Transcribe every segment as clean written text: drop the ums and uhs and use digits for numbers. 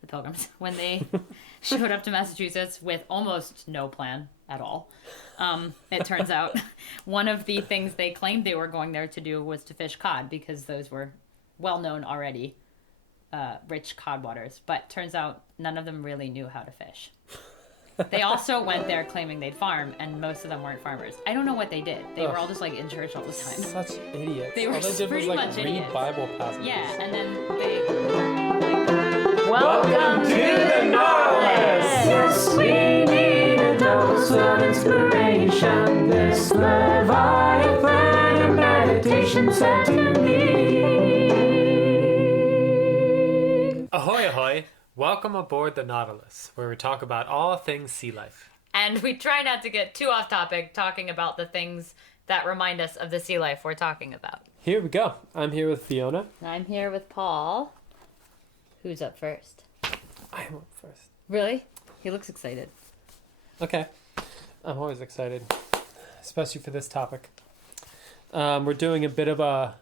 the Pilgrims, when they showed up to Massachusetts with almost no plan at all. It turns out one of the things they claimed they were going there to do was to fish cod, because those were well-known already rich cod waters. But turns out none of them really knew how to fish. They also went there claiming they'd farm, and most of them weren't farmers. I don't know what they did. They were all just like in church all the time. Such idiots. They were all they did pretty was like much read idiots. Bible passages. Yeah, and then they... Welcome to the Nautilus! Yes, we need a dose of inspiration. This Leviathan and meditation set to need. Ahoy, ahoy! Welcome aboard the Nautilus, where we talk about all things sea life. And we try not to get too off topic, talking about the things that remind us of the sea life we're talking about. Here we go. I'm here with Fiona. I'm here with Paul. Who's up first? I am up first. Really? He looks excited. Okay. I'm always excited, especially for this topic. We're doing a bit of a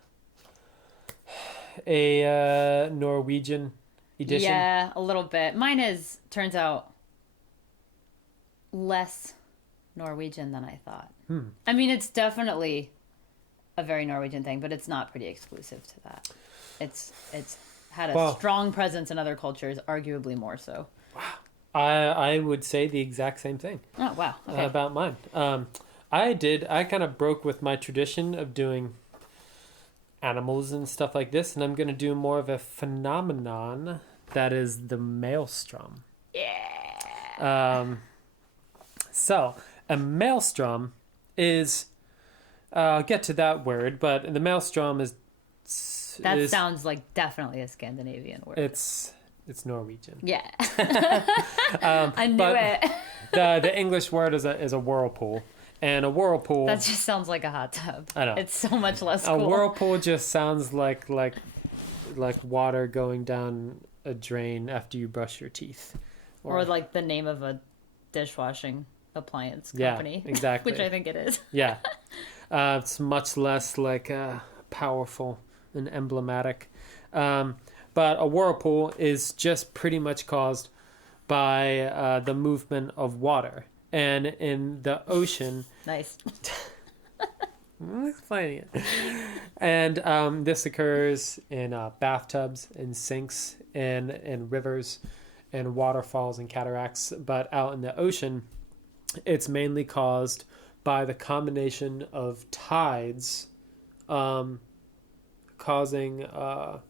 Norwegian edition. Yeah, a little bit. Mine turns out, less Norwegian than I thought. I mean, it's definitely a very Norwegian thing, but it's not pretty exclusive to that. It's had a strong presence in other cultures, arguably more so. I would say the exact same thing. Oh, wow. Okay. About mine. I kind of broke with my tradition of doing animals and stuff like this, and I'm going to do more of a phenomenon that is the maelstrom. Yeah. So, a maelstrom is, I'll get to that word, but the maelstrom is... That sounds like definitely a Scandinavian word. It's Norwegian. Yeah. I knew but it. the English word is a whirlpool. And a whirlpool... That just sounds like a hot tub. I know. It's so much less A cool. whirlpool just sounds like water going down a drain after you brush your teeth. Or like the name of a dishwashing appliance Yeah, company. exactly. Which I think it is. Yeah. It's much less powerful and emblematic. But a whirlpool is just pretty much caused by the movement of water. And in the ocean... Nice. I'm explaining it. And this occurs in bathtubs, in sinks, in rivers, in waterfalls and cataracts. But out in the ocean, it's mainly caused by the combination of tides causing a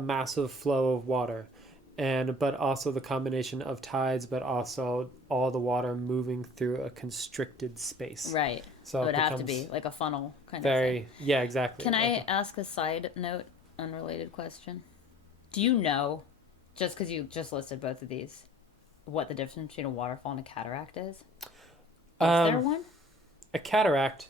massive flow of water. But also the combination of tides, but also all the water moving through a constricted space. Right. So it would have to be like a funnel kind of thing. Yeah, exactly. Can I ask a side note, unrelated question? Do you know, just because you just listed both of these, what the difference between a waterfall and a cataract is? Is there one? A cataract,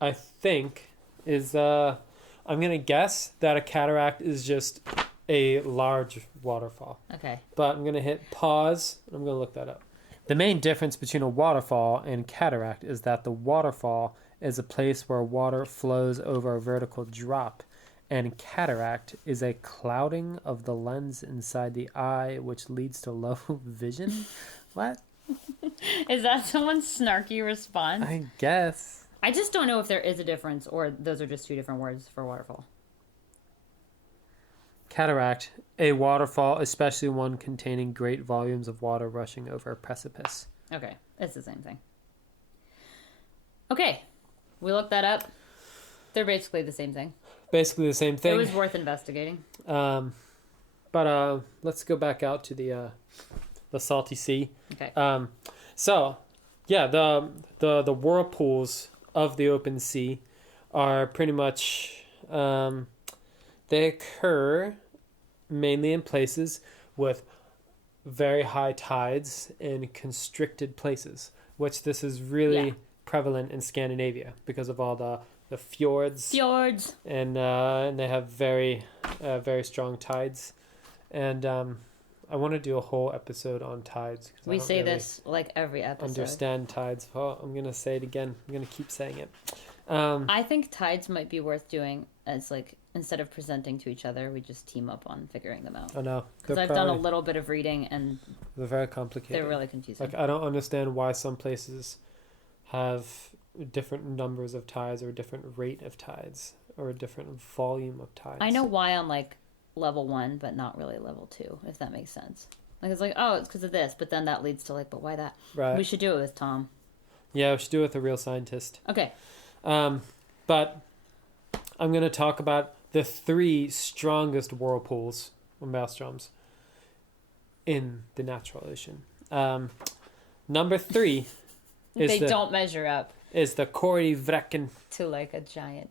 I think, is... I'm going to guess that a cataract is just a large waterfall. Okay. But I'm going to hit pause. I'm going to look that up. The main difference between a waterfall and cataract is that the waterfall is a place where water flows over a vertical drop, and cataract is a clouding of the lens inside the eye, which leads to low vision. What? Is that someone's snarky response? I guess. I just don't know if there is a difference, or those are just two different words for waterfall. Cataract, a waterfall, especially one containing great volumes of water rushing over a precipice. Okay, it's the same thing. Okay, we looked that up. They're basically the same thing. Basically the same thing. It was worth investigating. But let's go back out to the salty sea. Okay. So, yeah, the whirlpools of the open sea are pretty much they occur mainly in places with very high tides and constricted places, which this is really prevalent in Scandinavia because of all the fjords. And they have very strong tides. And I want to do a whole episode on tides. We say really this like every episode. Understand tides. Oh, I'm going to say it again. I'm going to keep saying it. I think tides might be worth doing as like instead of presenting to each other, we just team up on figuring them out. I know. Because I've done a little bit of reading, and they're very complicated. they're really confusing. Like, I don't understand why some places have different numbers of tides or a different rate of tides or a different volume of tides. I know why on like level 1, but not really level 2, if that makes sense. Like, it's like, oh, it's because of this, but then that leads to like, but why that? Right. We should do it with Tom. Yeah, we should do it with a real scientist. Okay. But I'm going to talk about the 3 strongest whirlpools or maelstroms in the natural ocean. Number 3 is They don't measure up is the Korivrekken. to like a giant.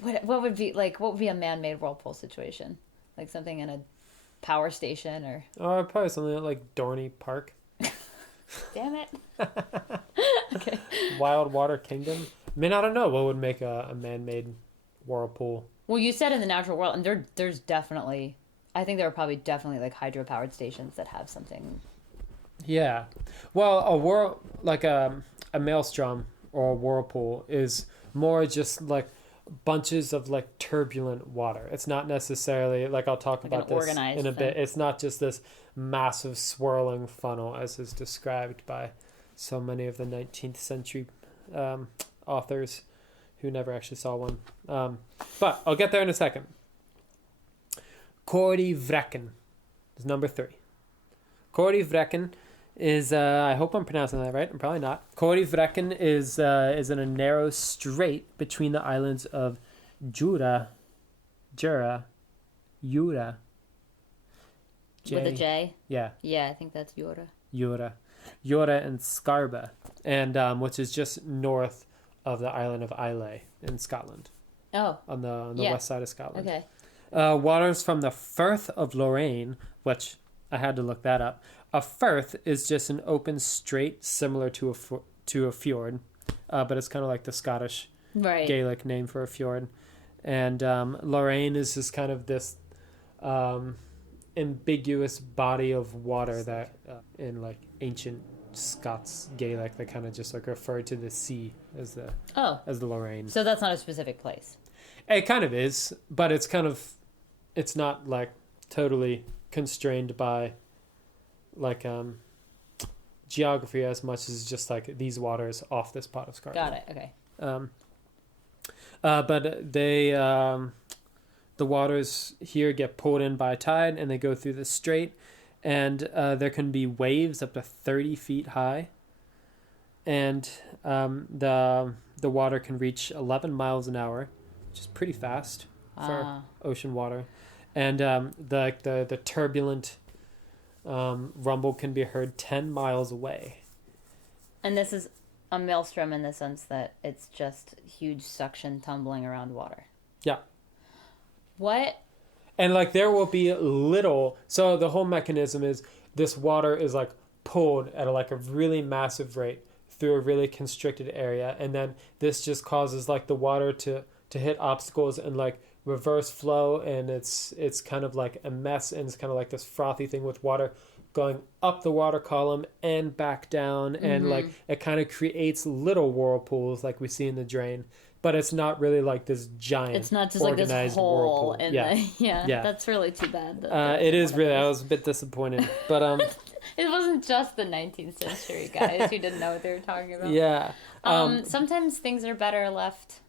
What would be a man-made whirlpool situation? Like something in a power station or... Oh, probably something like Dorney Park. Damn it. Okay. Wild Water Kingdom. I mean, I don't know what would make a man-made whirlpool. Well, you said in the natural world, and there's definitely... I think there are probably definitely like hydro-powered stations that have something... Yeah. Well, a maelstrom or a whirlpool is more just like bunches of like turbulent water. It's not necessarily like I'll talk about this in a bit. It's not just this massive swirling funnel as is described by so many of the 19th century authors who never actually saw one. But I'll get there in a second. Korivrekken is number 3. Korivrekken is, I hope I'm pronouncing that right. I'm probably not. Korivrekken is in a narrow strait between the islands of Jura. With a J? Yeah. Yeah, I think that's Jura. Jura and Skarba, and which is just north of the island of Islay in Scotland. Oh. On the west side of Scotland. Okay. Waters from the Firth of Lorraine, which I had to look that up. A firth is just an open strait similar to a fjord, but it's kind of like the Scottish Gaelic name for a fjord. And Lorraine is just kind of this ambiguous body of water that in like ancient Scots Gaelic they kind of just like refer to the sea as the Lorraine. So that's not a specific place. It kind of is, but it's not like totally constrained by like geography as much as just like these waters off this pot of Scotland. Got it. Okay. But they the waters here get pulled in by tide and they go through the strait, and there can be waves up to 30 feet high, and the water can reach 11 miles an hour, which is pretty fast for ocean water, and the turbulent rumble can be heard 10 miles away. And this is a maelstrom in the sense that it's just huge suction tumbling around water. Yeah. What? And like there will be so the whole mechanism is this water is like pulled at a really massive rate through a really constricted area, and then this just causes like the water to hit obstacles and like reverse flow, and it's kind of like a mess, and it's kind of like this frothy thing with water going up the water column and back down, and like it kind of creates little whirlpools like we see in the drain, but it's not really like this giant, it's not just like this hole whirlpool. Yeah, that's really too bad. It is really, I was a bit disappointed, but it wasn't just the 19th century guys who didn't know what they were talking about. Yeah. Sometimes things are better left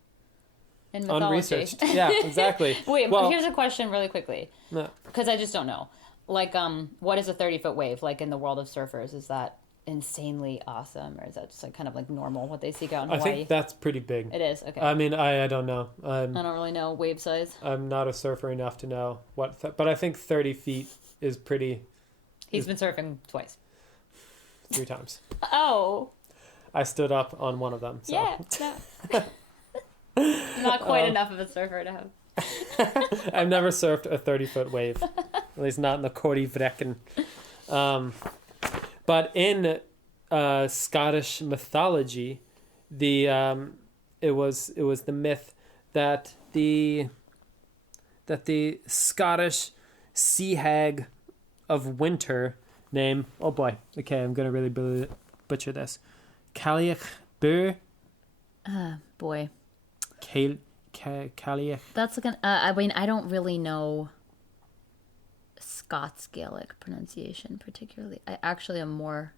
in mythology. Unresearched. Yeah, exactly. Wait, well, here's a question really quickly. No. Because I just don't know. Like, what is a 30-foot wave like in the world of surfers? Is that insanely awesome, or is that just like kind of like normal what they seek out in Hawaii? I think that's pretty big. It is? Okay. I mean, I don't know. I don't really know wave size. I'm not a surfer enough to know but I think 30 feet is pretty... He's been surfing twice. 3 times. Oh. I stood up on one of them. So. Yeah. No. Not quite enough of a surfer to have. I've never surfed a 30-foot wave. At least not in the Korivrekken. But in Scottish mythology, it was the myth that the Scottish sea hag of winter named, oh boy, okay, I'm gonna really butcher this, Cailleach Bur. Boy. Cailleach. That's like I mean, I don't really know Scots Gaelic pronunciation particularly. I actually am more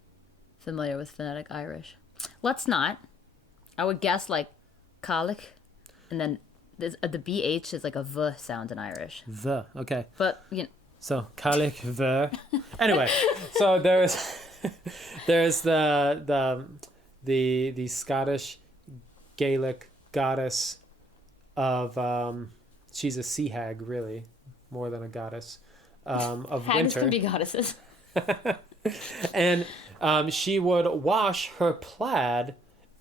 familiar with phonetic Irish. Let's not. I would guess like Cailleach, and then the BH is like a V sound in Irish. The, okay. But, you know. So, Cailleach the. Anyway, so there's the Scottish Gaelic goddess of, she's a sea hag, really, more than a goddess, of Hags winter. can be goddesses. And she would wash her plaid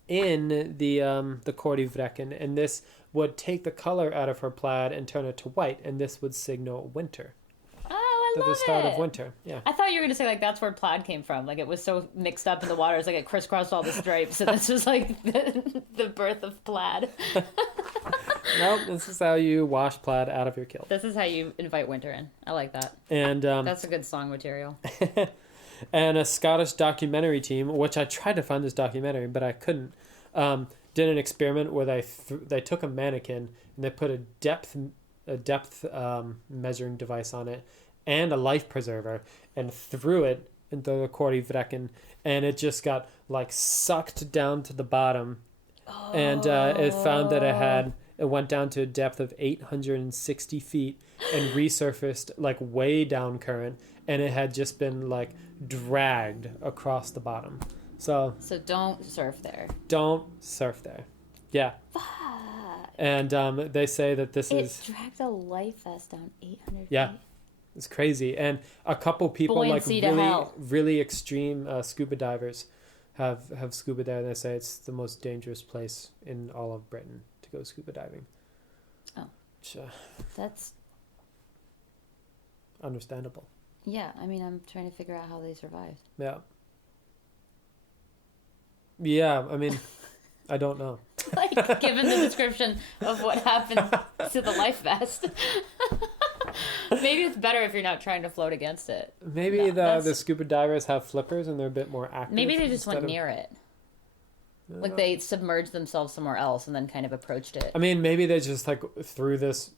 in the Cordy Vrecken, and this would take the color out of her plaid and turn it to white, and this would signal winter. Oh, I love The start it. of winter, yeah. I thought you were going to say, like, that's where plaid came from. Like, it was so mixed up in the water. It's like it crisscrossed all the stripes. So this was, like, the birth of plaid. Nope, this is how you wash plaid out of your kilt. This is how you invite winter in. I like that. And That's a good song material. and a Scottish documentary team, which I tried to find this documentary, but I couldn't, did an experiment where they took a mannequin and they put a depth measuring device on it and a life preserver and threw it into the Cordy Vrecken, and it just got like sucked down to the bottom. And it found that it went down to a depth of 860 feet and resurfaced like way down current, and it had just been like dragged across the bottom. So don't surf there. Don't surf there. Yeah. And they say that this It is dragged a life vest down 800 yeah, feet. it's crazy. And a couple people Buoyancy to hell. really extreme scuba divers have scuba there. They say it's the most dangerous place in all of Britain to go scuba diving. Oh, Which, that's understandable. yeah. I mean, I'm trying to figure out how they survived. Yeah. Yeah, I mean, I don't know. Like, given the description of what happened to the life vest. Maybe it's better if you're not trying to float against it. Maybe No, the scuba divers have flippers and they're a bit more active. Maybe they just went instead of- near it. Like they submerged themselves somewhere else and then kind of approached it. I mean, maybe they just like threw this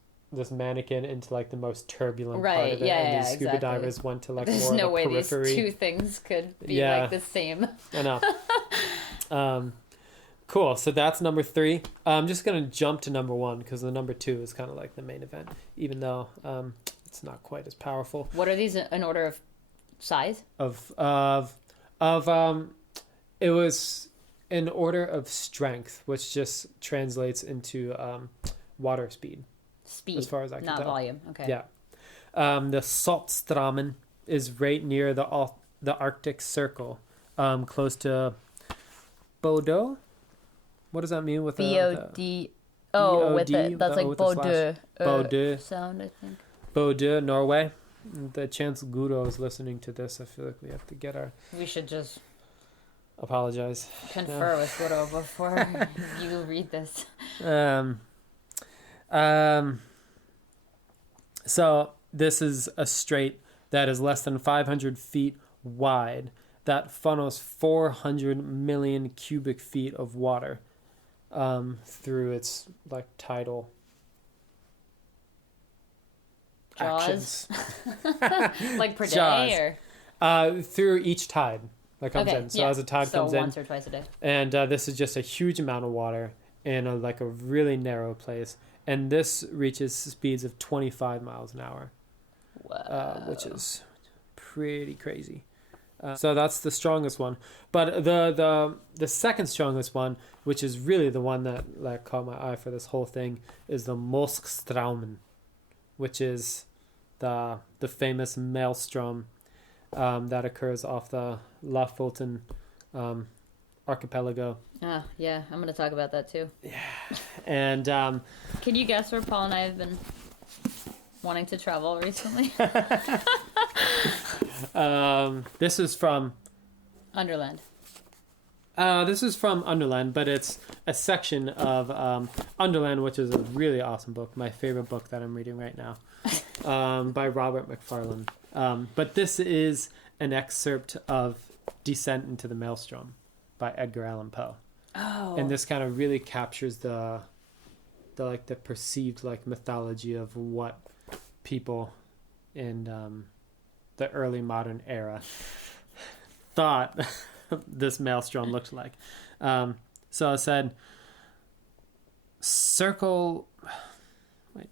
mannequin into like the most turbulent part Right, of it, yeah, and yeah, these scuba exactly. divers went to like There's more no of way the periphery. these two things could be Yeah. like the same. I know. Cool. So that's number 3. I'm just gonna jump to number 1 because the number 2 is kind of like the main event, even though it's not quite as powerful. What are these in order of size? It was in order of strength, which just translates into water speed. Speed, as far as I can not tell. volume. Okay. Yeah. The Saltstraumen is right near the Arctic Circle, close to Bordeaux. What does that mean with BOD? Oh, with BOD, it. That's like with the slash. Bordeaux Bordeaux. sound, I think. Bordeaux, Norway. The chance Guro is listening to this, I feel like we have to get our We should just apologize. confer with Guro before you read this. So this is a strait that is less than 500 feet wide that funnels 400 million cubic feet of water through its like tidal Jaws? actions. Like per Jaws. day or? Through each tide that comes in. So as a tide comes in, once or twice a day. and this is just a huge amount of water in a really narrow place, and this reaches speeds of 25 miles an hour, which is pretty crazy. So that's the strongest one, but the second strongest one, which is really the one that like caught my eye for this whole thing, is the Maelstrom, which is the famous maelstrom that occurs off the Lofoten archipelago. Oh, yeah, I'm going to talk about that too. And Can you guess where Paul and I have been wanting to travel recently? this is from Underland. This is from Underland, but it's a section of Underland, which is a really awesome book, my favorite book that I'm reading right now, by Robert McFarlane. But this is an excerpt of Descent into the Maelstrom by Edgar Allan Poe. Oh. And this kind of really captures the the perceived like mythology of what people in the early modern era thought this maelstrom looked like. So I said, circle. Wait.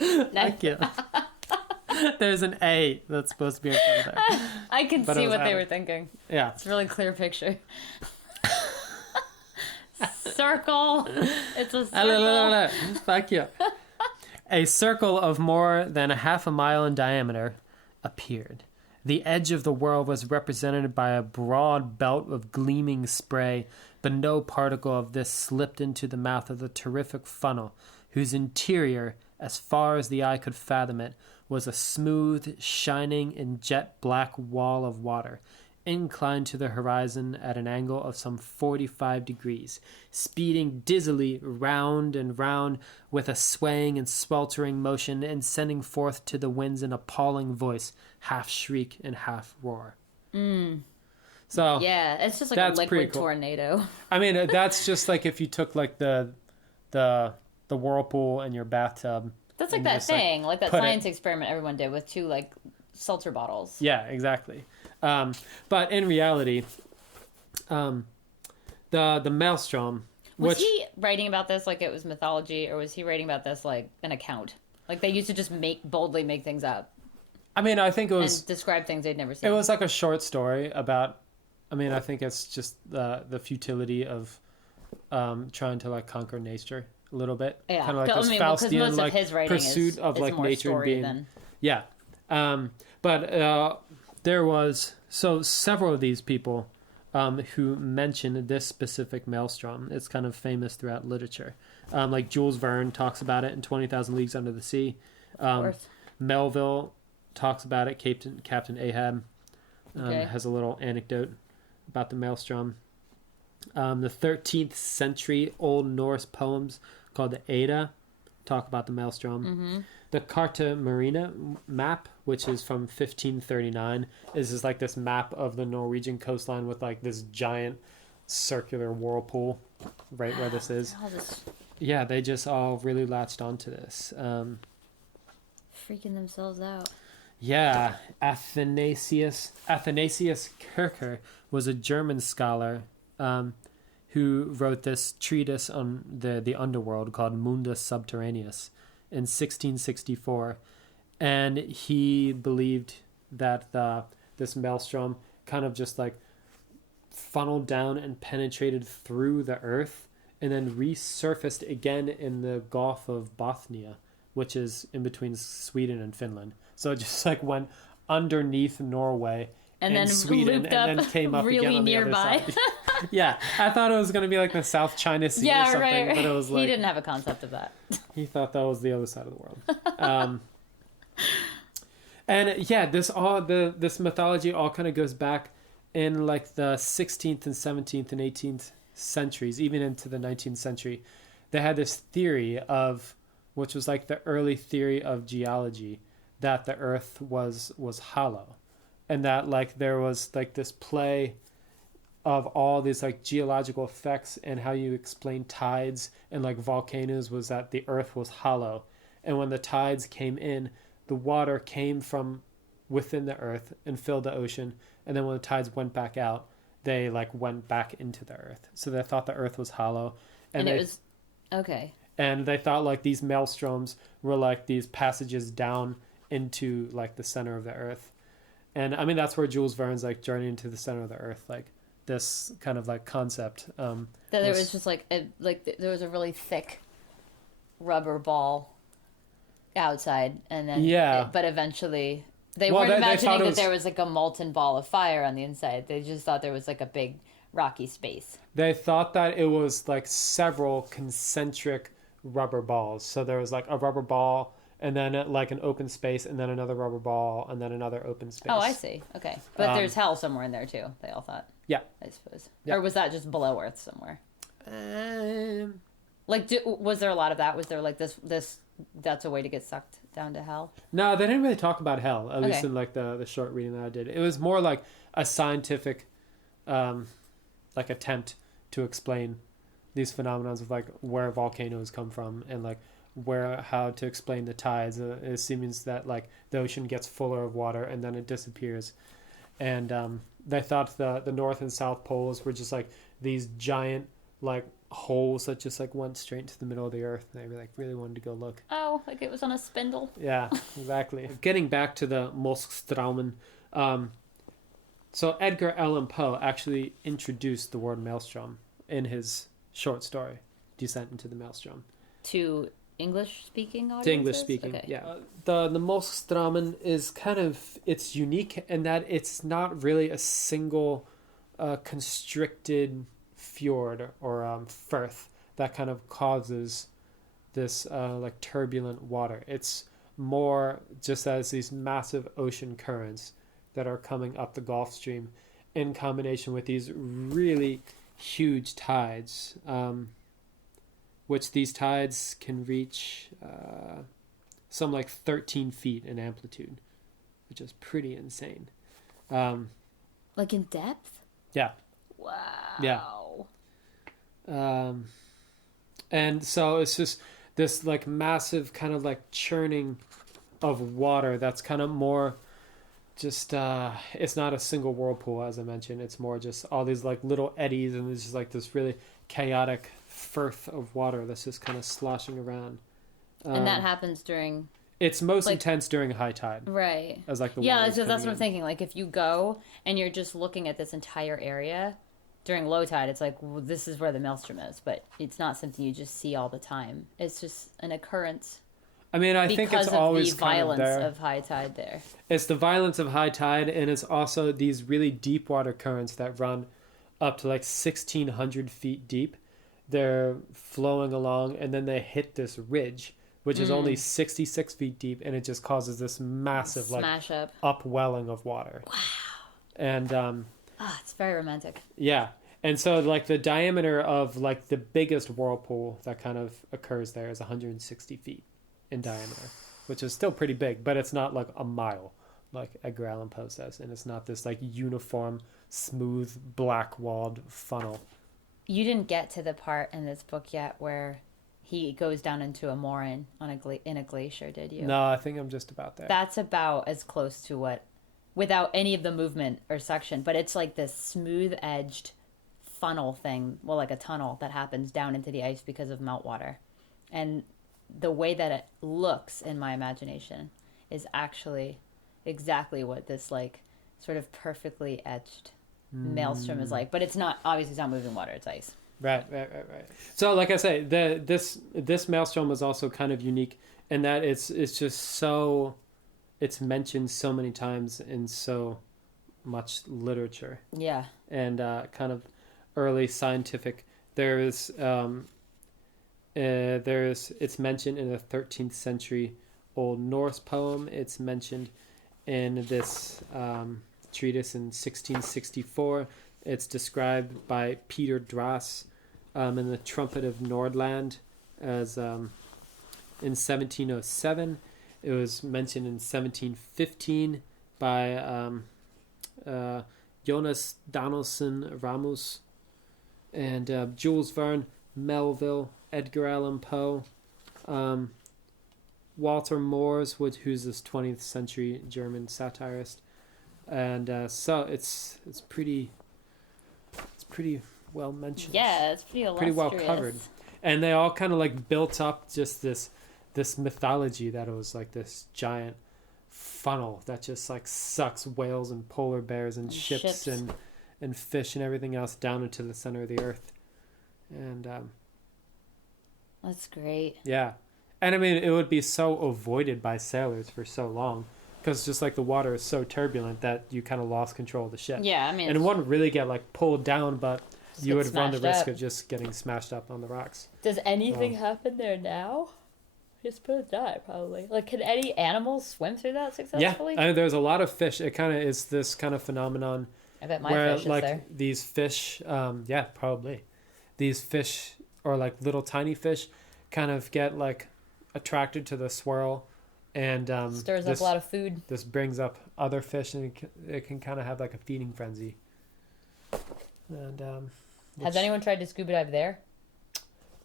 I can't. There's an A that's supposed to be in front of there. I can But it see was what they out. were thinking. Yeah. It's a really clear picture. Circle. It's a circle. Fuck you. A circle of more than a half a mile in diameter appeared. The edge of the world was represented by a broad belt of gleaming spray, but no particle of this slipped into the mouth of the terrific funnel, whose interior, as far as the eye could fathom it, was a smooth, shining, and jet black wall of water, inclined to the horizon at an angle of some 45 degrees, speeding dizzily round and round with a swaying and sweltering motion, and sending forth to the winds an appalling voice, half shriek and half roar. So Yeah, it's just like a That's pretty liquid cool. tornado. I mean, that's just like if you took like the whirlpool in your bathtub. That's like and that just, thing, like that put it- science experiment everyone did with two like seltzer bottles. Yeah, exactly. But in reality, the maelstrom, Was which he writing about this like it was mythology, or was he writing about this like an account? Like they used to just boldly make things up I mean, I think it was and describe things they'd never seen. it was like a short story about. I mean, I think it's just the futility of trying to like conquer nature a little bit. Yeah, Kind of like I this mean, well, 'cause Faustian most of like his writing pursuit of is like more nature and story being. than- Yeah. But there was several of these people who mentioned this specific maelstrom. It's kind of famous throughout literature. Like Jules Verne talks about it in 20,000 Leagues Under the Sea. Of course. Melville talks about it. Captain Ahab Okay. has a little anecdote about the maelstrom. The 13th century Old Norse poems called the Edda talk about the maelstrom. Mm-hmm. The Carta Marina map, which is from 1539, is just like this map of the Norwegian coastline with like this giant circular whirlpool right where this is. All this Yeah, they just all really latched onto this. freaking themselves out. Yeah, Athanasius Kircher was a German scholar who wrote this treatise on the underworld called Mundus Subterraneus in 1664, and he believed that this maelstrom kind of just like funneled down and penetrated through the earth and then resurfaced again in the Gulf of Bothnia, which is in between Sweden and Finland. So it just like went underneath Norway And then Sweden looped and up then came up really again on nearby. the other side. Yeah, I thought it was going to be like the South China Sea or Yeah, something, right. but it was like He didn't have a concept of that. he thought that was the other side of the world. And yeah, this mythology all kind of goes back in like the 16th and 17th and 18th centuries, even into the 19th century. They had this theory which was like the early theory of geology, that the earth was hollow, and that like there was like this play of all these like geological effects, and how you explain tides and like volcanoes was that the earth was hollow, and when the tides came in, the water came from within the earth and filled the ocean, and then when the tides went back out, they like went back into the earth. So they thought the earth was hollow, And it was okay. and they thought like these maelstroms were like these passages down into like the center of the earth. And I mean, that's where Jules Verne's like journey into the center of the earth, like this kind of like concept. That there was just like there was a really thick rubber ball outside, and then Yeah. but eventually they Well, weren't they thought imagining it that was- there was like a molten ball of fire on the inside. They just thought there was like a big rocky space. They thought that it was like several concentric rubber balls. So there was like a rubber ball, and then like an open space, and then another rubber ball, and then another open space. Oh, I see. Okay, but there's hell somewhere in there too. They all thought. Yeah. I suppose. Yeah. Or was that just below Earth somewhere? Like, was there a lot of that? Was there like this? That's a way to get sucked down to hell. No, they didn't really talk about hell, at least Okay. in like the short reading that I did. It was more like a scientific like attempt to explain these phenomenons of like where volcanoes come from and like how to explain the tides. It seems that like the ocean gets fuller of water and then it disappears. And they thought the North and South poles were just like these giant like holes that just like went straight into the middle of the earth. And they were like really wanted to go look. Oh, like it was on a spindle. Yeah, exactly. Getting back to the maelstrom, so Edgar Allan Poe actually introduced the word maelstrom in his short story, Descent into the Maelstrom. To English-speaking audiences? To English-speaking, okay. yeah. The maelstrom is kind of, it's unique in that it's not really a single constricted fjord or firth that kind of causes this like turbulent water. It's more just as these massive ocean currents that are coming up the Gulf Stream in combination with these really huge tides, which these tides can reach some like 13 feet in amplitude, which is pretty insane. Like in depth? Yeah. Wow. Yeah. And so it's just this like massive kind of like churning of water that's kind of more just it's not a single whirlpool, as I mentioned. It's more just all these like little eddies, and it's just like this really chaotic firth of water that's just kind of sloshing around. And that happens during... It's most like, intense during high tide. Right. As like the yeah, water's so that's coming what I'm in. thinking. Like if you go and you're just looking at this entire area during low tide, it's like, well, this is where the maelstrom is, but it's not something you just see all the time. It's just an occurrence. I mean, I think it's always kind of there. Because of the violence of high tide there. It's the violence of high tide, and it's also these really deep water currents that run up to like 1,600 feet deep. They're flowing along, and then they hit this ridge, which is only 66 feet deep, and it just causes this massive Smash like up. upwelling of water. Wow. And It's very romantic. yeah. And so like the diameter of like the biggest whirlpool that kind of occurs there is 160 feet in diameter, which is still pretty big, but it's not like a mile like Edgar Allan Poe says, and it's not this like uniform, smooth, black-walled funnel. You didn't get to the part in this book yet where he goes down into a moraine on in a glacier, did you? No, I think I'm just about there. That's about as close to what, without any of the movement or suction, but it's like this smooth-edged funnel thing, well, like a tunnel that happens down into the ice because of meltwater. And the way that it looks in my imagination is actually exactly what this like sort of perfectly etched maelstrom is like, but it's not, obviously it's not moving water, it's ice. Right. So like I say, this maelstrom was also kind of unique in that it's just so, it's mentioned so many times in so much literature. Yeah. And kind of early scientific, it's mentioned in a 13th century Old Norse poem. It's mentioned in this treatise in 1664. It's described by Peter Drass in the Trumpet of Nordland as in 1707. It was mentioned in 1715 by Jonas Danielson Ramus and Jules Verne, Melville, Edgar Allan Poe, Walter Moors, who's this 20th century German satirist, and so it's pretty well mentioned. Yeah, it's pretty well covered, and they all kind of like built up just this mythology that it was like this giant funnel that just like sucks whales and polar bears and ships and fish and everything else down into the center of the earth, and that's great. Yeah. And I mean, it would be so avoided by sailors for so long because just like the water is so turbulent that you kind of lost control of the ship. Yeah, I mean... And it wouldn't really get like pulled down, but you would run the risk up. of just getting smashed up on the rocks. Does anything happen there now? I suppose not, probably. Like, can any animals swim through that successfully? Yeah, I mean, there's a lot of fish. It kind of is this kind of phenomenon I bet my where fish is like there. these fish, yeah, probably. These fish or like little tiny fish kind of get like attracted to the swirl and stirs up a lot of food. This brings up other fish and it can kind of have like a feeding frenzy. And has anyone tried to scuba dive there?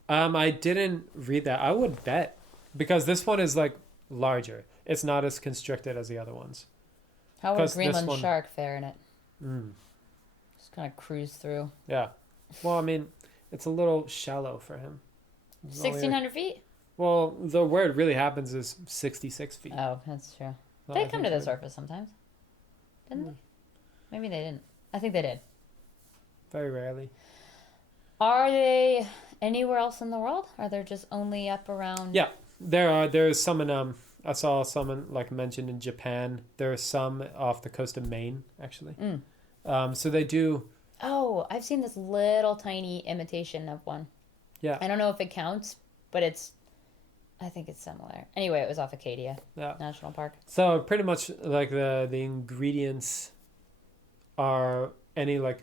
I didn't read that. I would bet because this one is like larger. It's not as constricted as the other ones. How would 'Cause a this Greenland one- shark fare in it? Mm, Just kind of cruise through. yeah. Well, I mean, it's a little shallow for him. It's only- 1,600 feet? Well, where it really happens is 66 feet. Oh, that's true. Well, They I come think to the so. surface sometimes. Didn't they? Maybe they didn't. I think they did. Very rarely. Are they anywhere else in the world? Are they just only up around? Yeah. There's some in I saw some like mentioned in Japan. There are some off the coast of Maine actually. So they do. Oh, I've seen this little tiny imitation of one. Yeah. I don't know if it counts, but I think it's similar. Anyway, it was off Acadia Yeah. National Park. So pretty much like the ingredients are any like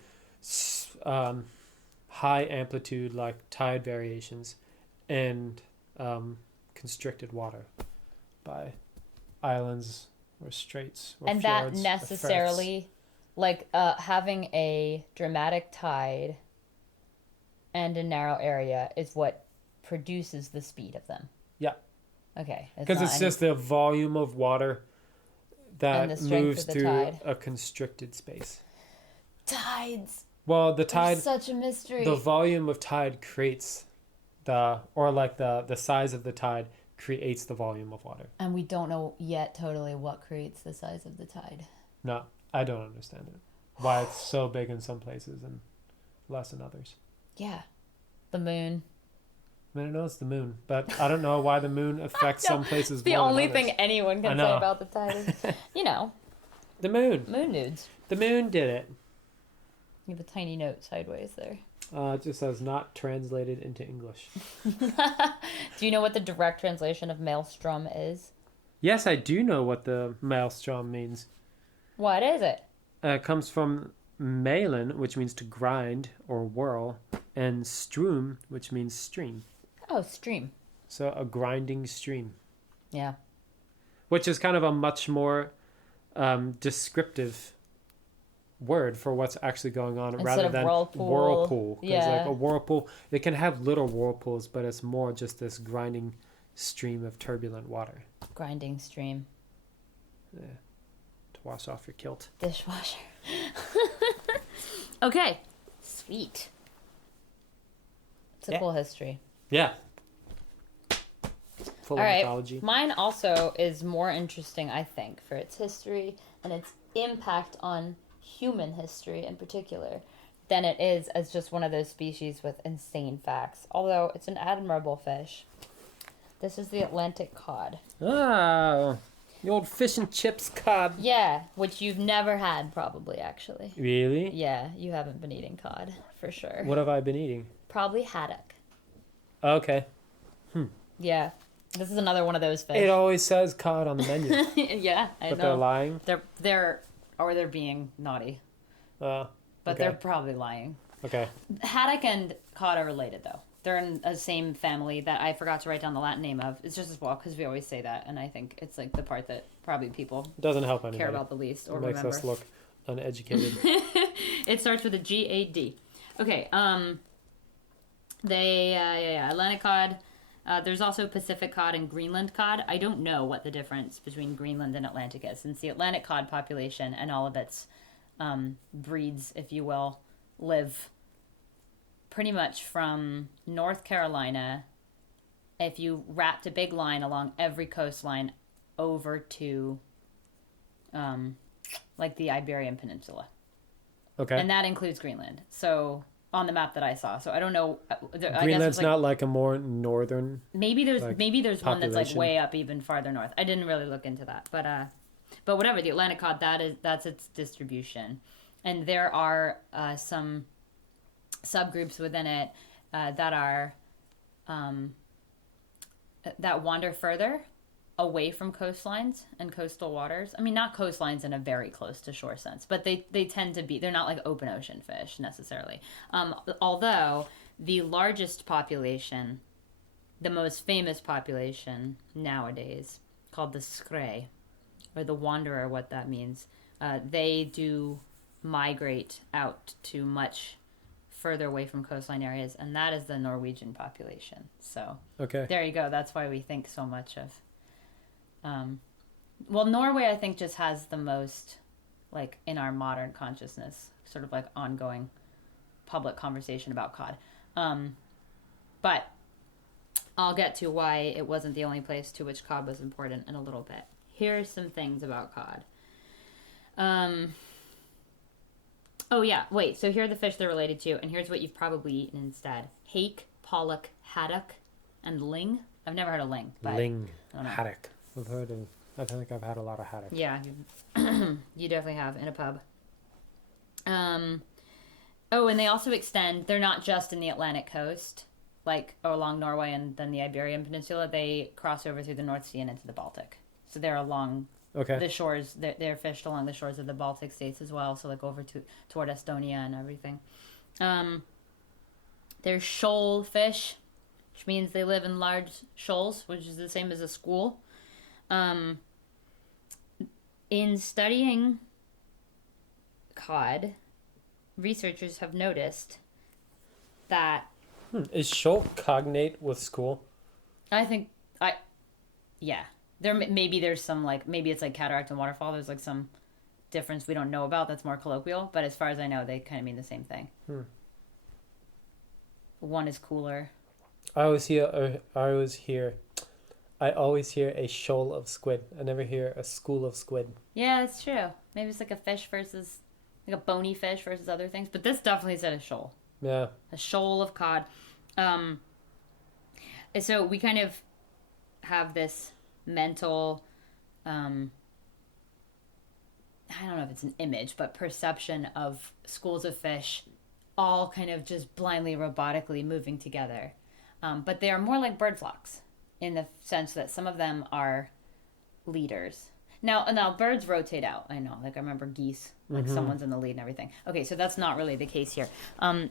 high amplitude like tide variations and constricted water by islands or straits or And that fjords or necessarily, like having a dramatic tide and a narrow area is what produces the speed of them. Yeah. Okay. because not it's any- just the volume of water that And the strength moves of the through tide. a constricted space. tides. Well, the They're tide, such a mystery. the volume of tide creates the size of the tide creates the volume of water. And we don't know yet totally what creates the size of the tide. No, I don't understand it. Why it's so big in some places and less in others. Yeah. The moon. I mean, I know it's the moon, but I don't know why the moon affects some places The more only than thing others. anyone I can know. say about the tide is, The moon. moon nudes. The moon did it. You have a tiny note sideways there. It just says not translated into English. Do you know what the direct translation of maelstrom is? Yes, I do know what the maelstrom means. What is it? It comes from maelen, which means to grind or whirl, and strum, which means stream. Oh, stream. So a grinding stream, Yeah. which is kind of a much more descriptive word for what's actually going on Instead rather of than whirlpool. 'Cause Yeah. like a whirlpool, it can have little whirlpools, but it's more just this grinding stream of turbulent water Grinding stream. to wash off your kilt. Dishwasher. Okay. Sweet. It's a Yeah. cool history. Yeah. Full All of right. mythology. Mine also is more interesting, I think, for its history and its impact on human history in particular than it is as just one of those species with insane facts. Although it's an admirable fish. This is the Atlantic cod. Oh, the old fish and chips cod. Yeah, which you've never had probably actually. Really? Yeah, you haven't been eating cod for sure. What have I been eating? Probably haddock. Okay. Yeah. This is another one of those fish. It always says cod on the menu, Yeah, I but know. they're lying. They're being naughty. But But okay. they're probably lying. Okay. Haddock and cod are related, though. They're in the same family that I forgot to write down the Latin name of. It's just as well because we always say that, and I think it's like the part that probably people It doesn't help anybody. care about the least or It makes remember. us look uneducated. It starts with a GAD. Okay. Atlantic cod. There's also Pacific cod and Greenland cod. I don't know what the difference between Greenland and Atlantic is, since the Atlantic cod population and all of its breeds, if you will, live pretty much from North Carolina. If you wrapped a big line along every coastline over to like the Iberian Peninsula. Okay. And that includes Greenland. So on the map that I saw. So I don't know. I guess Greenland's it's like, not like a more northern. maybe there's like, one that's like population. way up even farther north. I didn't really look into that. But whatever, the Atlantic cod, that's its distribution. And there are some subgroups within it that are that wander further away from coastlines and coastal waters. I mean, not coastlines in a very close to shore sense, but they tend to be, they're not like open ocean fish necessarily. Although the largest population, the most famous population nowadays, called the scray, or the wanderer, what that means, they do migrate out to much further away from coastline areas, and that is the Norwegian population. So Okay. there you go. That's why we think so much of. Well, Norway, I think, just has the most, like, in our modern consciousness, sort of like ongoing public conversation about cod. But I'll get to why it wasn't the only place to which cod was important in a little bit. Here are some things about cod. Oh, yeah. Wait. So here are the fish they're related to, and here's what you've probably eaten instead. Hake, pollock, haddock, and ling. I've never heard of ling. But Ling. I don't know. Haddock. I think I've had a lot of haddock. Yeah, you definitely have in a pub. Oh, and they also extend. They're not just in the Atlantic coast, like along Norway and then the Iberian Peninsula. They cross over through the North Sea and into the Baltic. So they're along the shores. They're fished along the shores of the Baltic states as well. So like over toward Estonia and everything. They're shoal fish, which means they live in large shoals, which is the same as a school. In studying cod, researchers have noticed that Is shoal cognate with school? yeah, there's some, like, maybe it's like cataract and waterfall. There's like some difference we don't know about that's more colloquial, but as far as I know, they kind of mean the same thing. One is cooler. I always hear a shoal of squid. I never hear a school of squid. Yeah, that's true. Maybe it's like a fish versus, like a bony fish versus other things, but this definitely said a shoal. Yeah. A shoal of cod. So we kind of have this mental, I don't know if it's an image, but perception of schools of fish all kind of just blindly, robotically moving together. But they are more like bird flocks in the sense that some of them are leaders. Now birds rotate out. I know, like I remember geese, like someone's in the lead and everything. Okay, so that's not really the case here.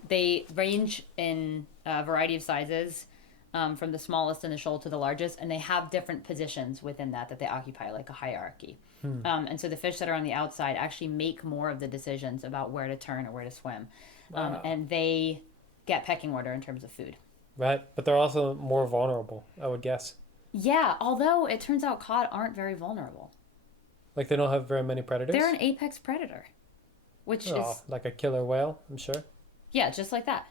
They range in a variety of sizes, from the smallest in the shoal to the largest, and they have different positions within that they occupy, like a hierarchy. And so the fish that are on the outside actually make more of the decisions about where to turn or where to swim. Wow. And they get pecking order in terms of food. Right, but they're also more vulnerable, I would guess. Yeah, although it turns out cod aren't very vulnerable. Like they don't have very many predators? They're an apex predator, which is... like a killer whale, I'm sure. Yeah, just like that.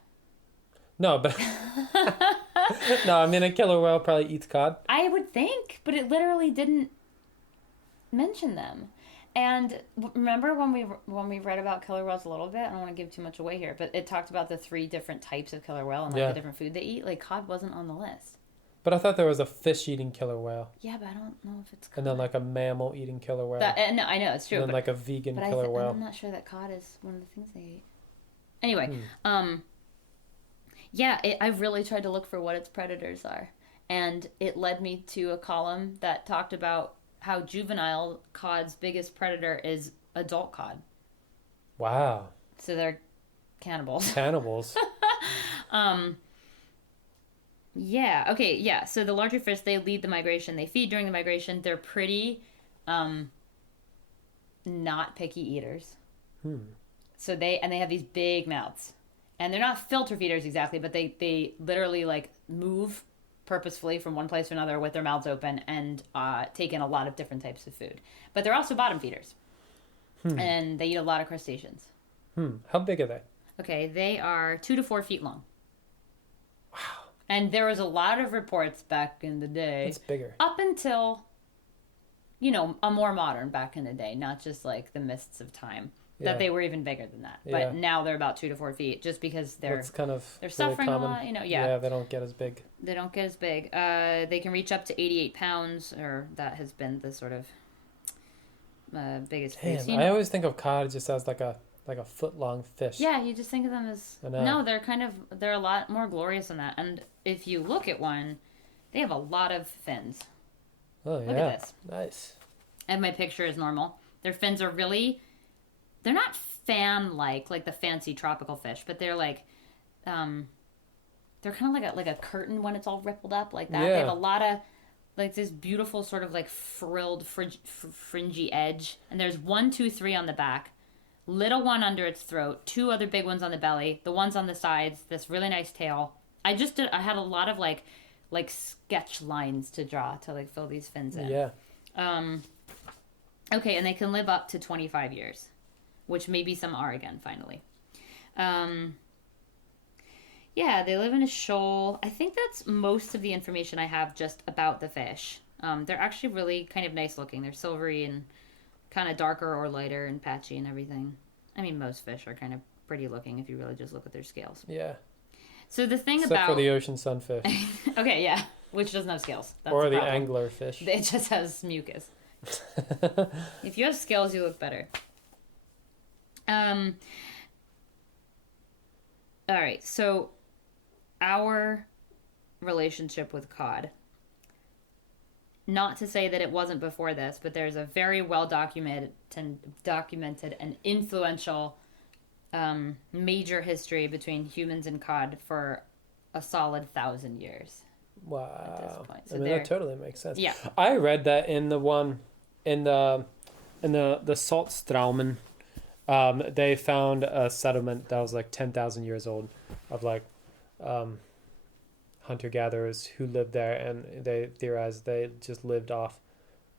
No, but... No, I mean a killer whale probably eats cod. I would think, but it literally didn't mention them. And remember when we read about killer whales a little bit? I don't want to give too much away here, but it talked about the 3 different types of killer whale and like the different food they eat. Like cod wasn't on the list. But I thought there was a fish-eating killer whale. Yeah, but I don't know if it's cod. And then like a mammal-eating killer whale. No, I know, it's true. And then like a vegan killer whale. I'm not sure that cod is one of the things they eat. Anyway, I really tried to look for what its predators are. And it led me to a column that talked about how juvenile cod's biggest predator is adult cod. Wow. So they're cannibals. Cannibals. Yeah. Okay. Yeah. So the larger fish, they lead the migration. They feed during the migration. They're pretty, not picky eaters. So they have these big mouths, and they're not filter feeders exactly, but they literally like move purposefully from one place to another with their mouths open and take in a lot of different types of food. But they're also bottom feeders, and they eat a lot of crustaceans. How big are they? Okay, they are 2 to 4 feet long. Wow. And there was a lot of reports back in the day. It's bigger. Up until, a more modern back in the day, not just like the mists of time, that they were even bigger than that. But now they're about 2 to 4 feet, just because they're suffering a lot. Yeah, they don't get as big. They don't get as big. They can reach up to 88 pounds, or that has been the sort of biggest fish. I always think of cod just as like a foot-long fish. Yeah, you just think of them as... No, they're a lot more glorious than that. And if you look at one, they have a lot of fins. Oh, yeah. Look at this. Nice. And my picture is normal. Their fins are really... They're not fan-like the fancy tropical fish, but they're like... they're kind of like a curtain when it's all rippled up like that. Yeah. They have a lot of... like this beautiful sort of like frilled, fringy edge. And there's 1, 2, 3 on the back. little one under its throat, 2 other big ones on the belly, the ones on the sides, this really nice tail. I had a lot of like sketch lines to draw to like fill these fins in. Yeah. Okay, and they can live up to 25 years, which maybe some are again, finally. Yeah, they live in a shoal. I think that's most of the information I have just about the fish. They're actually really kind of nice looking. They're silvery and kind of darker or lighter and patchy and everything. I mean, most fish are kind of pretty looking if you really just look at their scales. Yeah. So the thing Except for the ocean sunfish. Okay, yeah, which doesn't have scales. That's or the problem. anglerfish. It just has mucus. If you have scales, you look better. All right, so our relationship with cod. Not to say that it wasn't before this, but there's a very well documented and influential major history between humans and cod for a solid 1,000 years. Wow. At this point. So I mean, that totally makes sense. Yeah. I read that in the Saltstraumen, they found a settlement that was like 10,000 years old of like hunter-gatherers who lived there, and they theorized they just lived off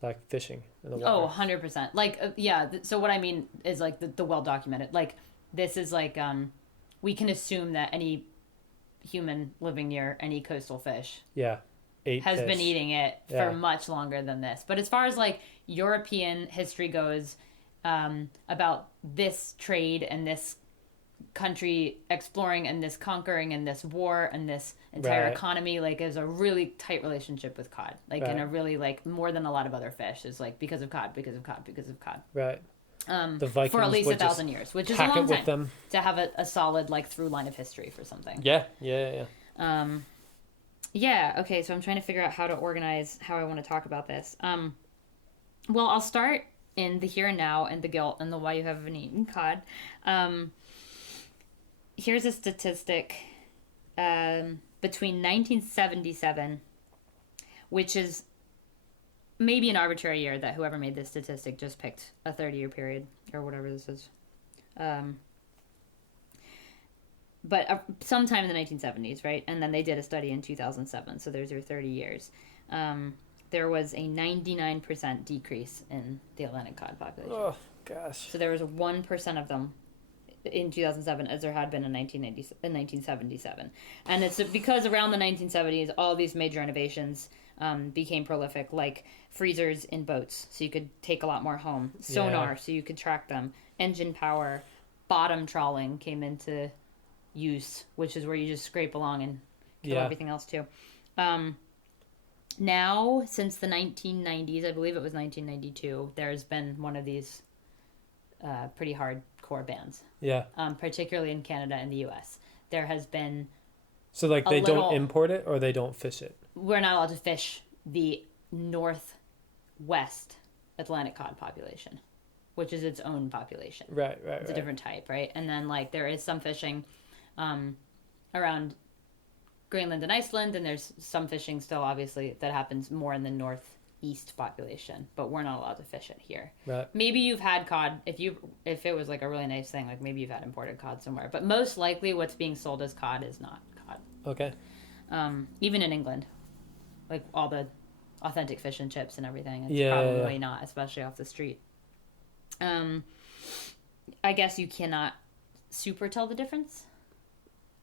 like fishing in the water. Oh, 100%. Like, yeah. So what I mean is like the well documented. Like, this is like, we can assume that any human living near any coastal fish has been eating it for much longer than this. But as far as like European history goes, about this trade and this country exploring and this conquering and this war and this entire economy, like, is a really tight relationship with cod, like in a really like more than a lot of other fish is like because of cod. Right. The Vikings for at least 1,000 years, which is a long time to have a solid like through line of history for something. Yeah. Yeah. Okay. So I'm trying to figure out how to organize how I want to talk about this. Well, I'll start in the here and now and the guilt and the why you haven't eaten cod. Here's a statistic between 1977, which is maybe an arbitrary year that whoever made this statistic just picked a 30-year period or whatever this is. But sometime in the 1970s, right? And then they did a study in 2007, so there's your 30 years. There was a 99% decrease in the Atlantic cod population. Oh, gosh. So there was 1% of them in 2007 as there had been in 1977. And it's because around the 1970s, all these major innovations became prolific, like freezers in boats, so you could take a lot more home. Sonar, so you could track them. Engine power. Bottom trawling came into use, which is where you just scrape along and kill everything else too. Now, since the 1990s, I believe it was 1992, there's been one of these pretty hardcore bans. Yeah. Particularly in Canada and the U.S. There has been... So, like, they don't import it or they don't fish it? We're not allowed to fish the northwest Atlantic cod population, which is its own population. Right. It's a different type, right? And then, like, there is some fishing around Greenland and Iceland, and there's some fishing still, obviously, that happens more in the northeast population, but we're not allowed to fish it here. Right. Maybe you've had cod, if it was, like, a really nice thing, like, maybe you've had imported cod somewhere, but most likely what's being sold as cod is not cod. Okay. Even in England, like, all the authentic fish and chips and everything, it's probably not, especially off the street. I guess you cannot super tell the difference,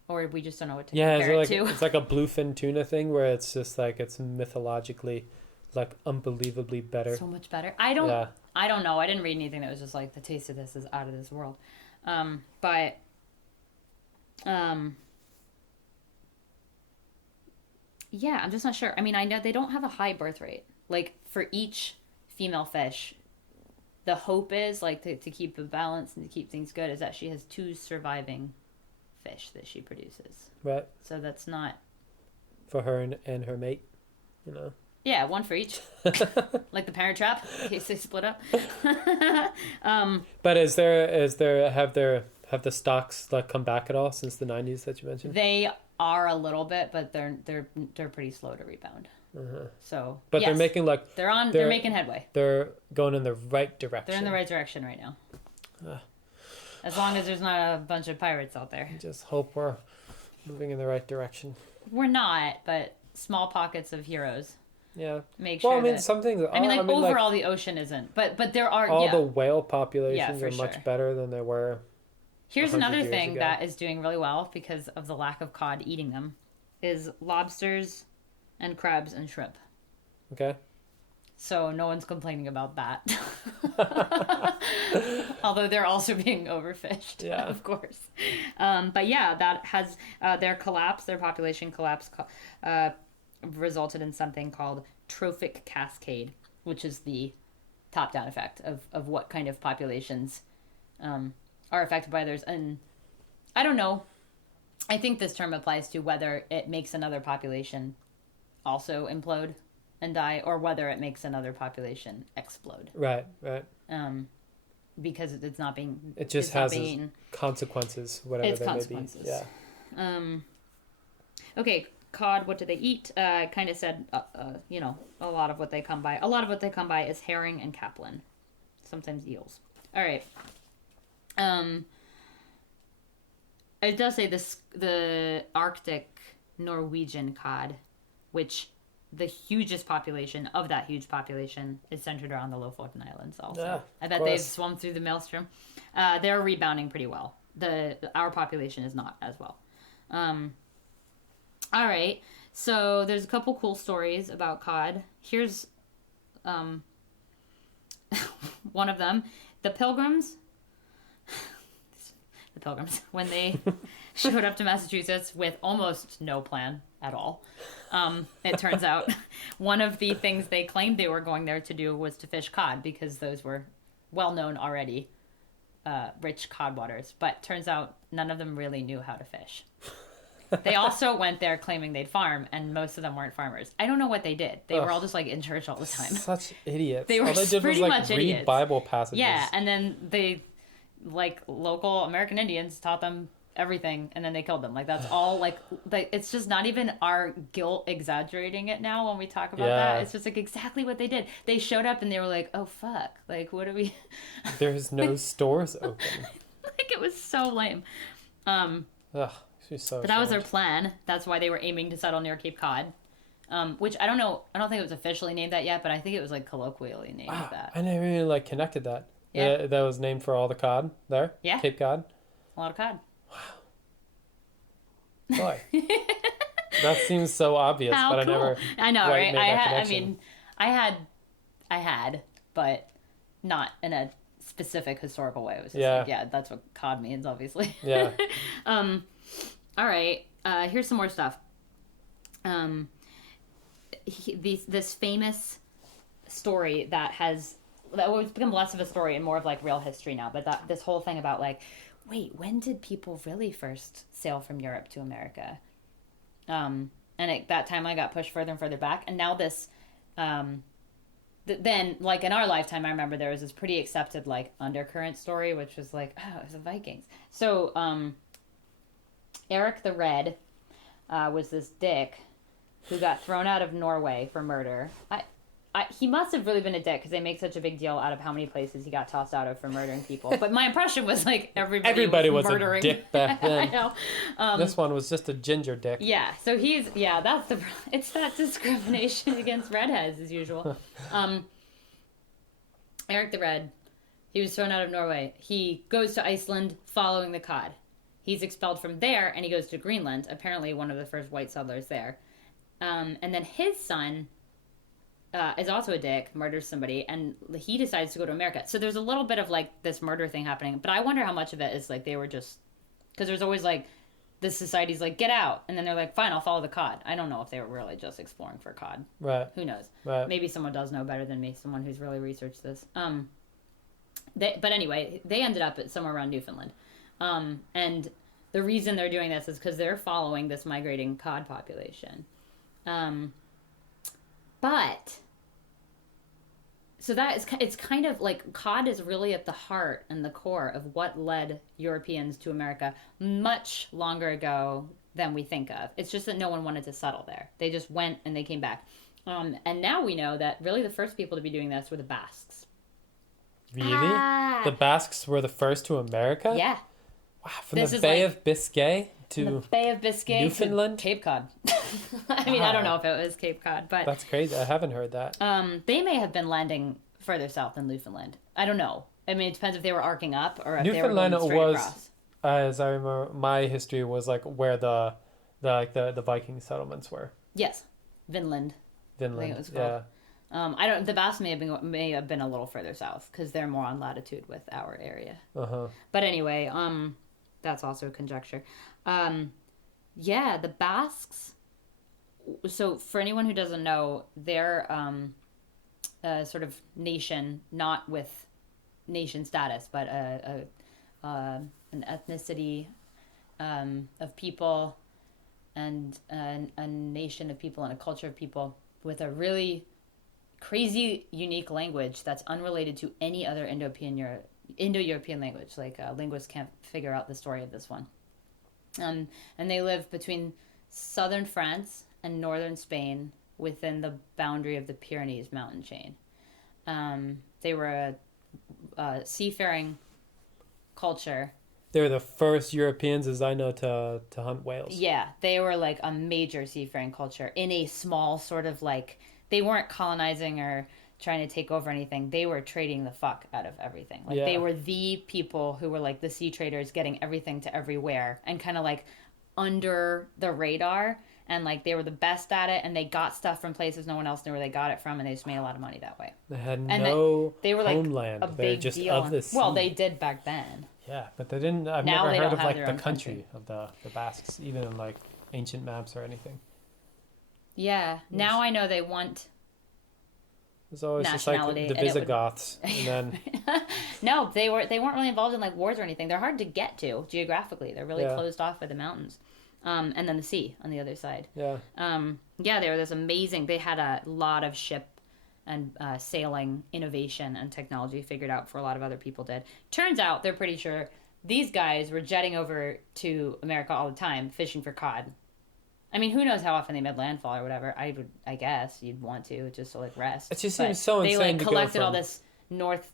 or we just don't know what to compare it to. It's like a bluefin tuna thing where it's just like it's mythologically like unbelievably better. So much better. I don't know. I didn't read anything that was just like the taste of this is out of this world. Yeah, I'm just not sure. I mean, I know they don't have a high birth rate. Like, for each female fish, the hope is, like, to keep the balance and to keep things good, is that she has 2 surviving fish that she produces. Right. So that's not... For her and her mate, you know? Yeah, 1 for each. Like the Parent Trap, in case they split up. But have the stocks, like, come back at all since the 90s that you mentioned? They are a little bit, but they're pretty slow to rebound. So, but yes, they're making they're making headway. They're going in the right direction. They're in the right direction right now. As long as there's not a bunch of pirates out there. Just hope we're moving in the right direction. We're not, but small pockets of heroes. Yeah. Make sure. Well, I mean, that, something. overall, the ocean isn't. But there are. All the whale populations for are much sure. better than they were. Here's 100 another years thing ago. that is doing really well because of the lack of cod eating them, is lobsters, and crabs and shrimp. Okay. So no one's complaining about that. Although they're also being overfished, Yeah. of course. But yeah, that has their population collapse, resulted in something called trophic cascade, which is the top-down effect of what kind of populations are affected by others. And I don't know. I think this term applies to whether it makes another population also implode and die, or whether it makes another population explode. Right. Because it's not being. It just it's not has being its eaten. consequences, whatever It's they consequences. may be. Yeah. Okay, cod. What do they eat? Kind of said. A lot of what they come by. A lot of what they come by is herring and capelin. Sometimes eels. All right. It does say the Arctic Norwegian cod, which the hugest population of that huge population is centered around the Lofoten Islands. Also, Yeah, I bet they've swum through the maelstrom. They're rebounding pretty well. Our population is not as well. All right, so there's a couple cool stories about cod. Here's one of them. The Pilgrims, when they showed up to Massachusetts with almost no plan at all. It turns out one of the things they claimed they were going there to do was to fish cod, because those were well known already, rich cod waters. But turns out none of them really knew how to fish. They also went there claiming they'd farm, and most of them weren't farmers. I don't know what they did. They were all just like in church all the time. Such idiots. They were all they did pretty was like much read idiots. Bible passages. Yeah, and then they, like local American Indians, taught them everything, and then they killed them. Like that's all. Like it's just not even our guilt exaggerating it now when we talk about that. It's just like exactly what they did. They showed up and they were like, "Oh fuck! Like what do we?" There's no stores open. Like it was so lame. Ugh, she's so. But that was their ashamed. plan. That's why they were aiming to settle near Cape Cod. Which I don't know. I don't think it was officially named that yet, but I think it was like colloquially named that. I never even like connected that. Yeah. That was named for all the cod there. Yeah. Cape Cod. A lot of cod. Boy. That seems so obvious, How but cool. I never. I know, quite right? made that I connection. mean, I had, but not in a specific historical way. It was just like, yeah, that's what cod means, obviously. Yeah. All right. Here's some more stuff. This famous story that has become less of a story and more of like real history now. But this whole thing about like, wait, when did people really first sail from Europe to America? And at that time, I got pushed further and further back, and now this. Then, like in our lifetime, I remember there was this pretty accepted like undercurrent story, which was like, oh, it was the Vikings. So, Eric the Red was this dick who got thrown out of Norway for murder. He must have really been a dick because they make such a big deal out of how many places he got tossed out of for murdering people. But my impression was like everybody was murdering. A dick back then. I know. This one was just a ginger dick. Yeah, so that's it's that discrimination against redheads as usual. Eric the Red, he was thrown out of Norway. He goes to Iceland following the cod. He's expelled from there and he goes to Greenland, apparently one of the first white settlers there. And then his son is also a dick, murders somebody, and he decides to go to America. So there's a little bit of like this murder thing happening, but I wonder how much of it is like they were just, because there's always like this society's like, get out, and then they're like, fine, I'll follow the cod. I don't know if they were really just exploring for cod. Right. Who knows? Right. Maybe someone does know better than me, someone who's really researched this. But anyway, they ended up at somewhere around Newfoundland. And the reason they're doing this is because they're following this migrating cod population. But so it's kind of like cod is really at the heart and the core of what led Europeans to America much longer ago than we think of. It's just that no one wanted to settle there. They just went and they came back. And now we know that really the first people to be doing this were the Basques. Really? Ah. The Basques were the first to America? Yeah. Wow, from This the is Bay like- of Biscay From to... the Bay of Biscay Newfoundland? to Cape Cod. I mean, I don't know Wow. if it was Cape Cod, but That's crazy. I haven't heard that. they may have been landing further south than Newfoundland. I don't know. I mean, it depends if they were arcing up or if they were Newfoundland going straight was, across. as I remember, my history was like where the Viking settlements were. Yes, Vinland. Vinland. it was Yeah. called. I don't. The Basque may have been a little further south because they're more on latitude with our area. Uh-huh. But anyway, that's also conjecture. Yeah, the Basques. So for anyone who doesn't know, they're a sort of nation, not with nation status, but an ethnicity of people and a nation of people and a culture of people with a really crazy, unique language that's unrelated to any other Indo-European language. Like linguists can't figure out the story of this one. And they live between southern France and northern Spain within the boundary of the Pyrenees mountain chain. They were a seafaring culture. They were the first Europeans, as I know, to hunt whales. Yeah, they were like a major seafaring culture in a small sort of like, they weren't colonizing or trying to take over anything. They were trading the fuck out of everything. Like they were the people who were like the sea traders, getting everything to everywhere and kind of like under the radar. And like they were the best at it, and they got stuff from places no one else knew where they got it from, and they just made a lot of money that way. They had And no they were like homeland. a They're big just deal. of the sea. Well, they did back then. Yeah, but they didn't. I've Now never they heard don't of have like their the own country of the Basques, even in like ancient maps or anything. Yeah. Now I know they want. It's always just like Nationality, the and it would- Visigoths, and then No, they weren't really involved in like wars or anything. They're hard to get to geographically. They're really Yeah. closed off by the mountains, and then the sea on the other side. yeah, Yeah, they were this amazing. They had a lot of ship and sailing innovation and technology figured out before a lot of other people did. Turns out they're pretty sure these guys were jetting over to America all the time, fishing for cod. I mean, who knows how often they made landfall or whatever. I guess you'd want to just to like rest. it just But seems so they insane like to collected go all from. this north.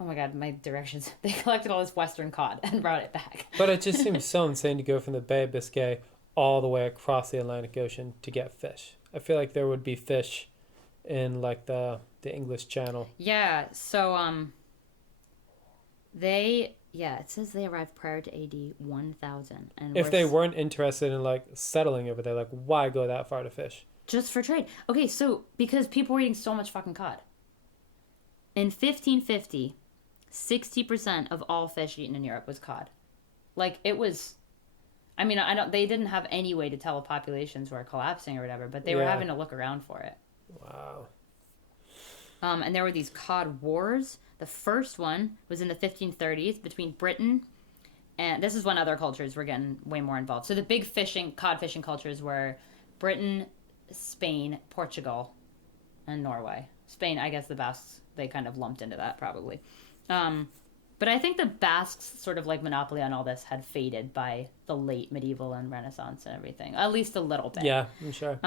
Oh my god, my directions. They collected all this western cod and brought it back. But it just seems so insane to go from the Bay of Biscay all the way across the Atlantic Ocean to get fish. I feel like there would be fish in like the English Channel. Yeah, so it says they arrived prior to AD 1000 and If were they weren't interested in like settling over there, like why go that far to fish? just for trade. Okay, so because people were eating so much fucking cod. In 1550, 60% of all fish eaten in Europe was cod. Like it was I mean, they didn't have any way to tell if populations were collapsing or whatever, but they were Yeah. having to look around for it. Wow. And there were these cod wars. The first one was in the 1530s between Britain and this is when other cultures were getting way more involved. So the big cod fishing cultures were Britain, Spain, Portugal, and Norway. Spain, I guess the Basques, they kind of lumped into that probably. But I think the Basques' sort of like monopoly on all this had faded by the late medieval and Renaissance and everything, at least a little bit. Yeah, I'm sure.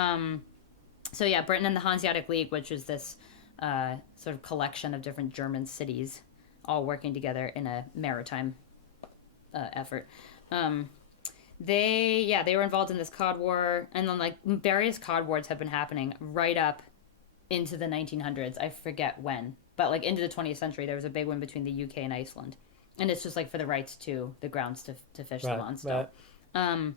So yeah, Britain and the Hanseatic League, which was this sort of collection of different German cities, all working together in a maritime effort. They were involved in this cod war, and then like various cod wars have been happening right up into the 1900s. I forget when, but like into the 20th century, there was a big one between the UK and Iceland, and it's just like for the rights to the grounds to fish them on still. Right.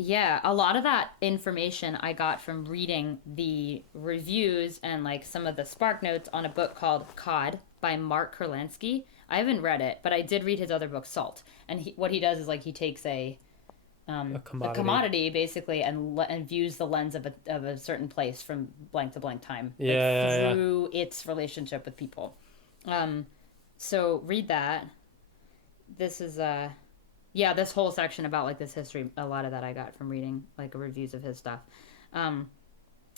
Yeah, a lot of that information I got from reading the reviews and like some of the spark notes on a book called Cod by Mark Kurlansky. I haven't read it, but I did read his other book, Salt. And what he does is like he takes a commodity basically and views the lens of a certain place from blank to blank time, through its relationship with people. So read that. This is this whole section about like this history, a lot of that I got from reading like reviews of his stuff.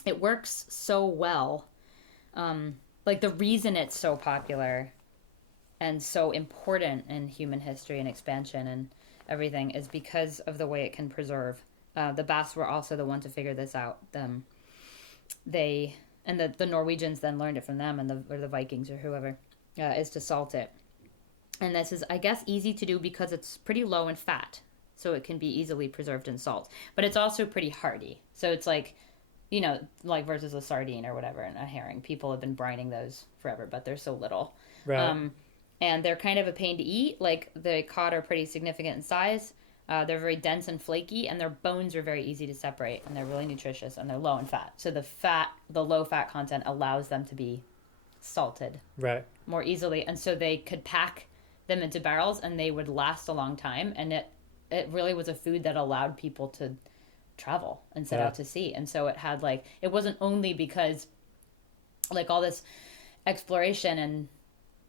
It works so well. Like the reason it's so popular and so important in human history and expansion and everything is because of the way it can preserve. The Basques were also the one to figure this out. They and the Norwegians then learned it from them, and or the Vikings or whoever, is to salt it. And this is, I guess, easy to do because it's pretty low in fat, so it can be easily preserved in salt. But it's also pretty hardy, so it's like, you know, like versus a sardine or whatever, and a herring. People have been brining those forever, but they're so little. Right. And they're kind of a pain to eat. Like, the cod are pretty significant in size. They're very dense and flaky, and their bones are very easy to separate, and they're really nutritious, and they're low in fat. So the low fat content allows them to be salted more easily. And so they could pack them into barrels, and they would last a long time. And it really was a food that allowed people to travel and set out to sea. And so it had, like, it wasn't only because, like, all this exploration and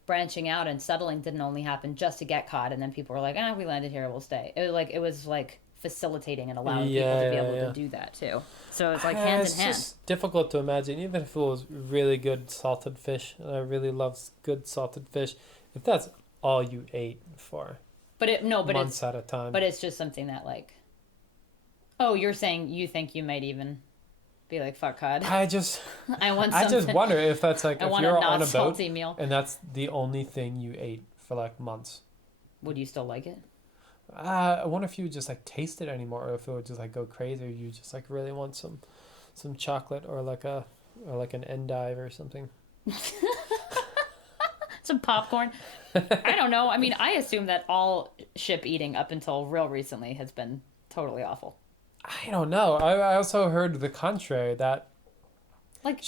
branching out and settling didn't only happen just to get cod, and then people were like, we landed here, we'll stay. It was like facilitating and allowing people to be able to do that too. So it's like hand in hand. It's just difficult to imagine, even if it was really good salted fish, and I really love good salted fish, if that's all you ate for months at a time. But it's just something that, like, oh, you're saying you think you might even be like, fuck cod. I just I wonder if that's like, if you're on a boat meal, and that's the only thing you ate for like months, would you still like it? I wonder if you would just like taste it anymore, or if it would just like go crazy, or you just like really want some chocolate, or like an endive or something. Some popcorn. I don't know. I mean, I assume that all ship eating up until real recently has been totally awful. I don't know. I also heard the contrary, that like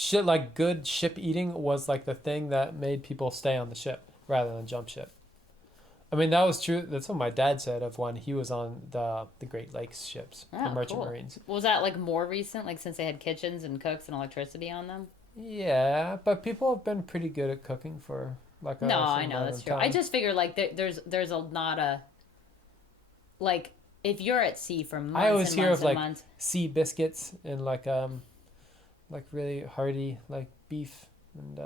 good ship eating was like the thing that made people stay on the ship rather than jump ship. I mean, that was true. That's what my dad said of when he was on the Great Lakes ships, the Merchant Marines. Was that like more recent, like since they had kitchens and cooks and electricity on them? Yeah, but people have been pretty good at cooking for like a I know that's true. I just figured like there's not a, like, if you're at sea for months, I always hear of like sea biscuits and like really hearty like beef and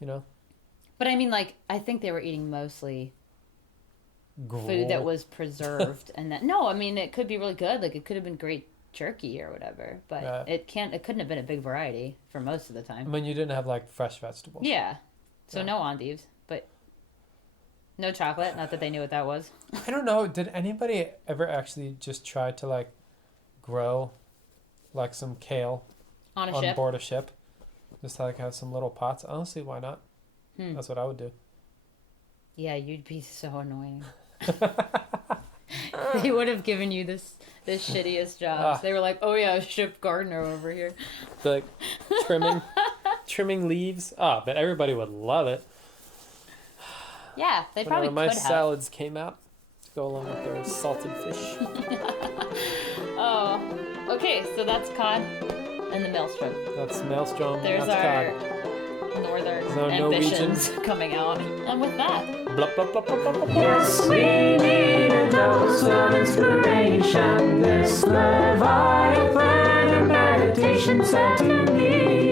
you know. But I mean, like, I think they were eating mostly food that was preserved, and that I mean, it could be really good. Like, it could have been great jerky or whatever, but it couldn't have been a big variety for most of the time. I mean, you didn't have like fresh vegetables. Yeah, so no endives, but no chocolate. Not that they knew what that was. I don't know. Did anybody ever actually just try to like grow like some kale on board a ship? Just to, like, have some little pots. Honestly, why not? That's what I would do. Yeah, you'd be so annoying. They would have given you this shittiest jobs. They were like, oh yeah, ship gardener over here. Like trimming leaves. But everybody would love it. Yeah, they probably could have. My salads came out to go along with their salted fish. Oh, okay, so that's cod and the maelstrom. That's maelstrom. There's that's our cod. Northern ambitions coming out. And with that, blup, blup, blup, blup, blup, blup. Yes, we need a dose of inspiration. This Leviathan meditation set you need.